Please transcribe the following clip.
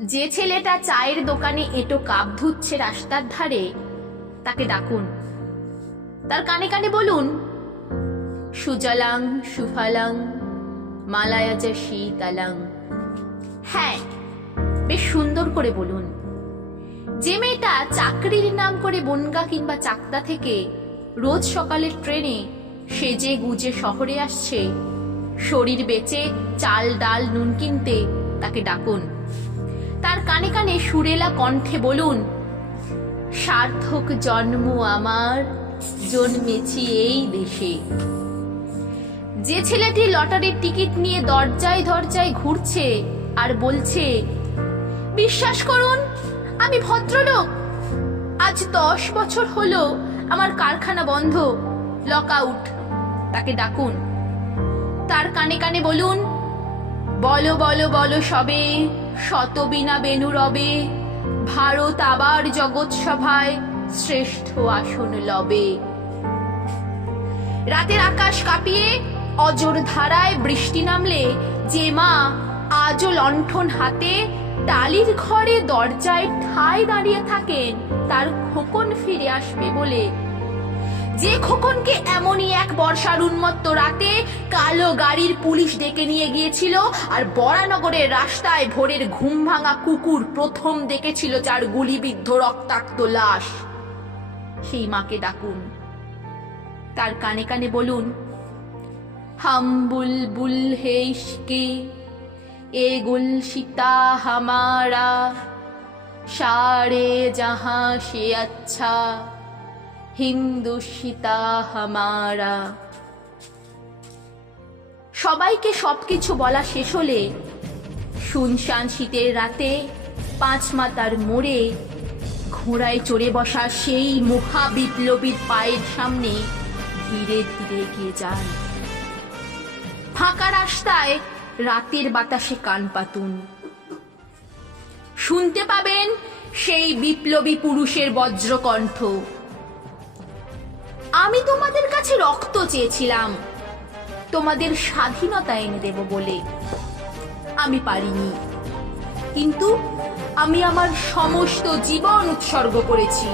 যে ছেলেটা চায়ের দোকানে এটো কাপ ধুচ্ছে রাস্তার ধারে, তাকে ডাকুন। তার কানে কানে বলুন, সুজলাং, সুফালাং, মালায়াজা শীতালাং। হ্যাঁ বেশ সুন্দর করে বলুন। যে মেয়েটা চাকরির নাম করে বনগা কিংবা চাকদা থেকে রোজ সকালের ট্রেনে সেজে গুজে শহরে আসছে শরীর বেচে চাল, ডাল, নুন কিনতে তাকে ডাকুন। তার কানে কানে সুরেলা কণ্ঠে বলুন, সার্থক জন্ম আমার, জন্মেছি এই দেশে। যে ছেলেটি লটারির টিকিট নিয়ে দরজায় দরজায় ঘুরছে আর বলছে, বিশ্বাস করুন, আমি ভদ্রলোক। আজ দশ বছর হলো আমার কারখানা বন্ধ, লক আউট। তাকে ডাকুন। তার কানে কানে বলুন। বলো বলো বলো সবে, শত বিনা বেনু রবে, ভারত আবার জগৎ সভায় শ্রেষ্ঠ আসন লবে। রাতের আকাশ কাঁপিয়ে অজর ধারায় বৃষ্টি নামলে যে মা আজও লণ্ঠন হাতে টালির ঘরে দরজায় ঠায় দাঁড়িয়ে থাকেন, তার খোকন ফিরে আসবে বলে যে খোকনকে এমনই এক বর্ষার উন্মত্ত রাতে কালো গাড়ির পুলিশ ডেকে নিয়ে গিয়েছিল আর বরানগরের রাস্তায় ভোরের ঘুম ভাঙা কুকুর প্রথম দেখেছিল যার গুলিবিদ্ধ রক্তাক্ত লাশ। সেই মাকে ডাকুন। তার কানে কানে বলুন হাম বুলবুল হে ইশকে, এ গুলশিতা হামারা, সারে জাহাঁ সে আচ্ছা। হিন্দুশিতা হামারা। সবাইকে সবকিছু বলা শেষ হলে শুনশান শীতের রাতে পাঁচ মাতার মোড়ে ঘোড়ায় চড়ে বসা সেই মহা বিপ্লবীর পায়ের সামনে ধীরে ধীরে এগিয়ে যান। ফাঁকা রাস্তায় রাতের বাতাসে কান পাতুন। শুনতে পাবেন সেই বিপ্লবী পুরুষের বজ্রকণ্ঠ। আমি তোমাদের কাছে রক্ত চেয়েছিলাম। তোমাদের স্বাধীনতা এনে দেব বলে আমি পারিনি। কিন্তু আমি আমার সমস্ত জীবন উৎসর্গ করেছি।